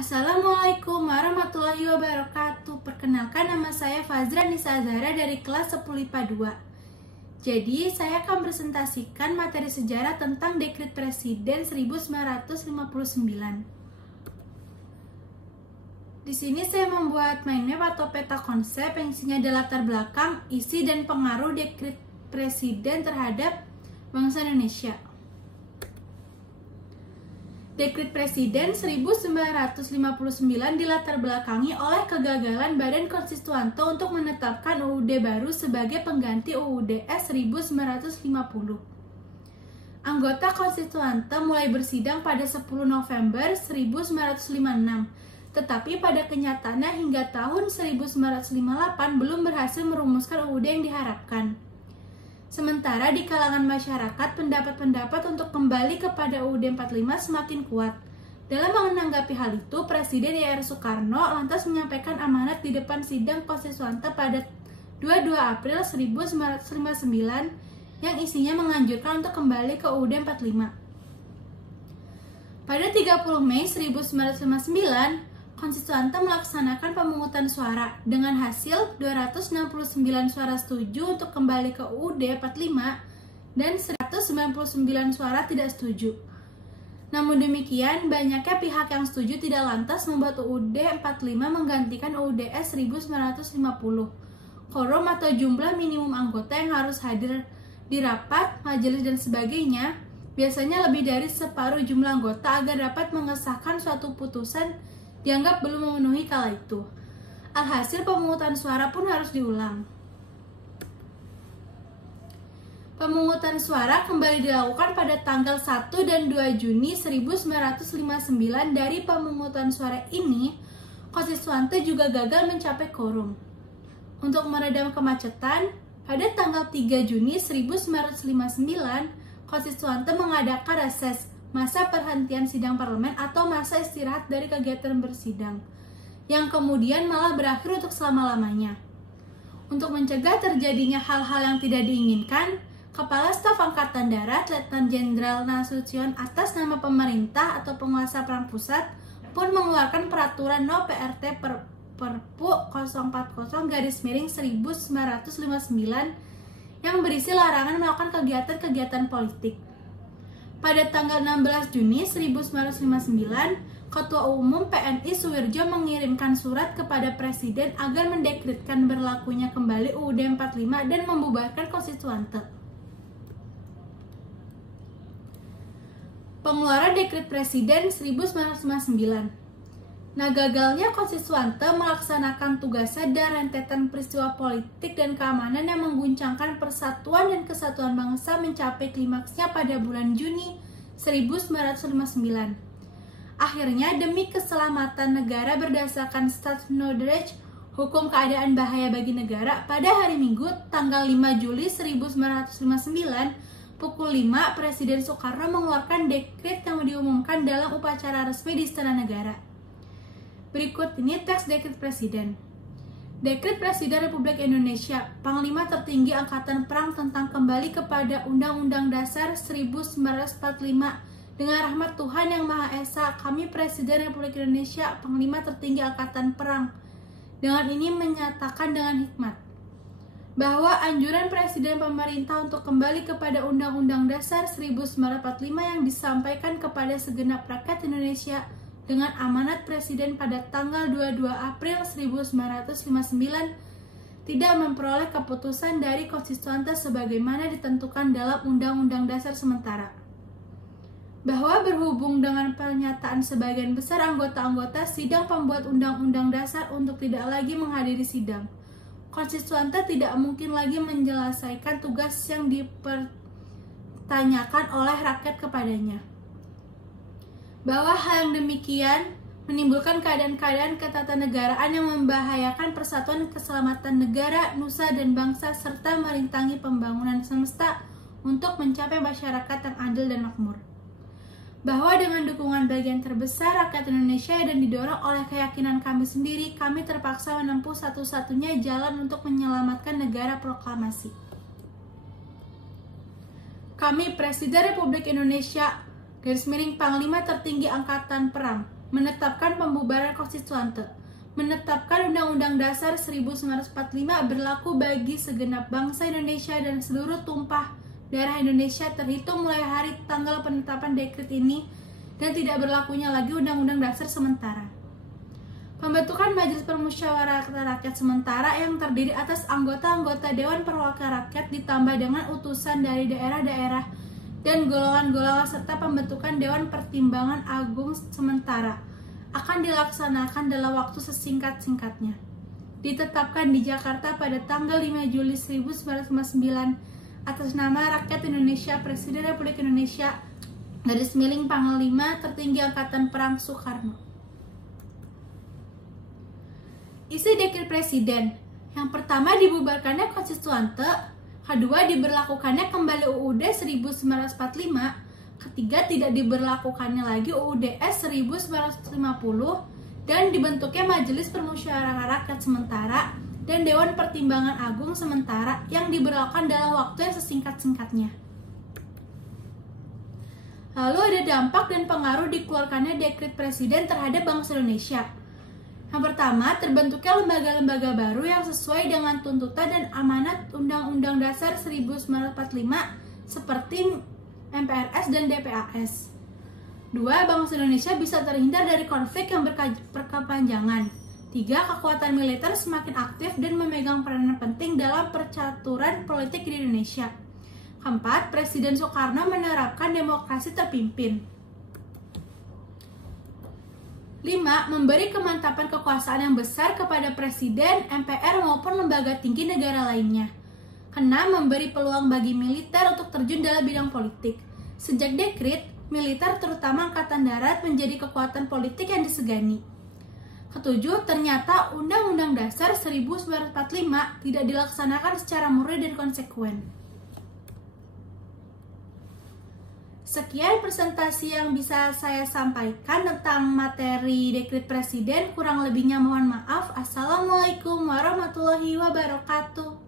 Assalamualaikum warahmatullahi wabarakatuh. Perkenalkan, nama saya Fazra Nisa Zahra dari kelas 10 IPA 2. Jadi, saya akan presentasikan materi sejarah tentang Dekret Presiden 1959. Di sini saya membuat mind map atau peta konsep yang isinya ada latar belakang, isi, dan pengaruh Dekret Presiden terhadap bangsa Indonesia. Dekret Presiden 1959 dilatar belakangi oleh kegagalan Badan Konstituante untuk menetapkan UUD baru sebagai pengganti UUD S 1950. Anggota Konstituante mulai bersidang pada 10 November 1956, tetapi pada kenyataannya hingga tahun 1958 belum berhasil merumuskan UUD yang diharapkan. Sementara di kalangan masyarakat, pendapat-pendapat untuk kembali kepada UUD 45 semakin kuat. Dalam menanggapi hal itu, Presiden Y.R. Soekarno lantas menyampaikan amanat di depan sidang konstituante pada 22 April 1959 yang isinya menganjurkan untuk kembali ke UUD 45. Pada 30 Mei 1959, Konstituante melaksanakan pemungutan suara dengan hasil 269 suara setuju untuk kembali ke UUD 45 dan 199 suara tidak setuju. Namun demikian, banyaknya pihak yang setuju tidak lantas membuat UUD 45 menggantikan UUD S 1950. Quorum atau jumlah minimum anggota yang harus hadir di rapat, majelis, dan sebagainya biasanya lebih dari separuh jumlah anggota agar dapat mengesahkan suatu putusan dianggap belum memenuhi kala itu. Alhasil pemungutan suara pun harus diulang. Pemungutan suara kembali dilakukan pada tanggal 1 dan 2 Juni 1959. Dari pemungutan suara ini, konstituante juga gagal mencapai quorum. Untuk meredam kemacetan, pada tanggal 3 Juni 1959, konstituante mengadakan reses, masa perhentian sidang parlemen atau masa istirahat dari kegiatan bersidang, yang kemudian malah berakhir untuk selama-lamanya. Untuk mencegah terjadinya hal-hal yang tidak diinginkan, Kepala Staf Angkatan Darat Letnan Jenderal Nasution atas nama pemerintah atau penguasa perang pusat pun mengeluarkan peraturan No PRT Perpu 040-1959 yang berisi larangan melakukan kegiatan-kegiatan politik. Pada tanggal 16 Juni 1959, Ketua Umum PNI Suwirjo mengirimkan surat kepada Presiden agar mendekretkan berlakunya kembali UUD 45 dan membubarkan konstituante. Pengeluaran Dekret Presiden 1959. Nah, gagalnya konstituante melaksanakan tugasnya dan rentetan peristiwa politik dan keamanan yang mengguncangkan persatuan dan kesatuan bangsa mencapai klimaksnya pada bulan Juni 1959. Akhirnya, demi keselamatan negara berdasarkan Staatsnoodrecht, hukum keadaan bahaya bagi negara, pada hari Minggu, tanggal 5 Juli 1959, pukul 5, Presiden Soekarno mengeluarkan dekret yang diumumkan dalam upacara resmi di Istana Negara. Berikut ini teks Dekret Presiden. Dekret Presiden Republik Indonesia, Panglima Tertinggi Angkatan Perang tentang kembali kepada Undang-Undang Dasar 1945. Dengan rahmat Tuhan Yang Maha Esa, kami Presiden Republik Indonesia, Panglima Tertinggi Angkatan Perang, dengan ini menyatakan dengan hikmat bahwa anjuran Presiden Pemerintah untuk kembali kepada Undang-Undang Dasar 1945 yang disampaikan kepada segenap rakyat Indonesia dengan amanat Presiden pada tanggal 22 April 1959 tidak memperoleh keputusan dari konstituante sebagaimana ditentukan dalam Undang-Undang Dasar sementara. Bahwa berhubung dengan pernyataan sebagian besar anggota-anggota sidang pembuat Undang-Undang Dasar untuk tidak lagi menghadiri sidang, konstituante tidak mungkin lagi menyelesaikan tugas yang dipertanyakan oleh rakyat kepadanya. Bahwa hal yang demikian menimbulkan keadaan-keadaan ketatanegaraan yang membahayakan persatuan keselamatan negara, nusa, dan bangsa serta merintangi pembangunan semesta untuk mencapai masyarakat yang adil dan makmur. Bahwa dengan dukungan bagian terbesar rakyat Indonesia dan didorong oleh keyakinan kami sendiri, kami terpaksa menempuh satu-satunya jalan untuk menyelamatkan negara proklamasi. Kami Presiden Republik Indonesia / Panglima Tertinggi Angkatan Perang menetapkan pembubaran konstituante, menetapkan Undang-Undang Dasar 1945 berlaku bagi segenap bangsa Indonesia dan seluruh tumpah darah Indonesia terhitung mulai hari tanggal penetapan dekret ini dan tidak berlakunya lagi Undang-Undang Dasar sementara. Pembentukan Majelis Permusyawaratan Rakyat sementara yang terdiri atas anggota-anggota Dewan Perwakilan Rakyat ditambah dengan utusan dari daerah-daerah dan golongan-golongan serta pembentukan Dewan Pertimbangan Agung sementara akan dilaksanakan dalam waktu sesingkat-singkatnya. Ditetapkan di Jakarta pada tanggal 5 Juli 1959 atas nama rakyat Indonesia, Presiden Republik Indonesia, garis miring Panglima Tertinggi Angkatan Perang Soekarno. Isi dekret Presiden. Yang pertama, dibubarkannya konstituante. Kedua, diberlakukannya kembali UUD 1945. Ketiga, tidak diberlakukannya lagi UUD 1950 dan dibentuknya Majelis Permusyawaratan Rakyat sementara dan Dewan Pertimbangan Agung sementara yang diberlakukan dalam waktu yang sesingkat-singkatnya. Lalu ada dampak dan pengaruh dikeluarkannya dekret Presiden terhadap bangsa Indonesia. Yang pertama, terbentuknya lembaga-lembaga baru yang sesuai dengan tuntutan dan amanat Undang-Undang Dasar 1945 seperti MPRS dan DPAS. 2. Bangsa Indonesia bisa terhindar dari konflik yang berkepanjangan. 3. Kekuatan militer semakin aktif dan memegang peranan penting dalam percaturan politik di Indonesia. 4. Presiden Soekarno menerapkan demokrasi terpimpin. 5. Memberi kemantapan kekuasaan yang besar kepada Presiden, MPR maupun lembaga tinggi negara lainnya. 6. Memberi peluang bagi militer untuk terjun dalam bidang politik. Sejak dekret, militer terutama Angkatan Darat menjadi kekuatan politik yang disegani. 7. Ternyata Undang-Undang Dasar 1945 tidak dilaksanakan secara murni dan konsekuen. Sekian presentasi yang bisa saya sampaikan tentang materi dekret Presiden. Kurang lebihnya mohon maaf. Assalamualaikum warahmatullahi wabarakatuh.